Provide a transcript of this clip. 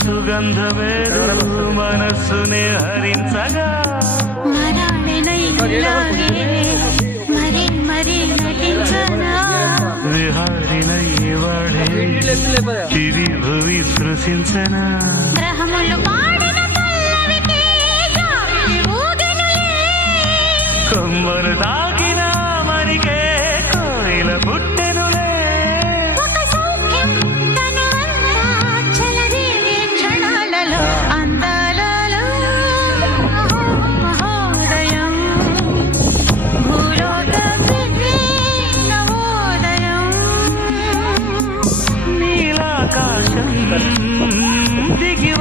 సుగంధమే మనస్సునే హరించగా మరి మరి నటించనా విహారినై వాడే ఇది భువి సృశించనా గ్రహములు పాడిన పల్లవికి జాబిలి ఊగెనులే కొమ్మను తాకిన మరికే కోయిల పుట్టెనులే ఒక సౌఖ్యం తనువంతా చలదేవి క్షణాలలో అందాలలో మహోదయం భూలోకమే నవోదయం నీలాకాశం దిగివ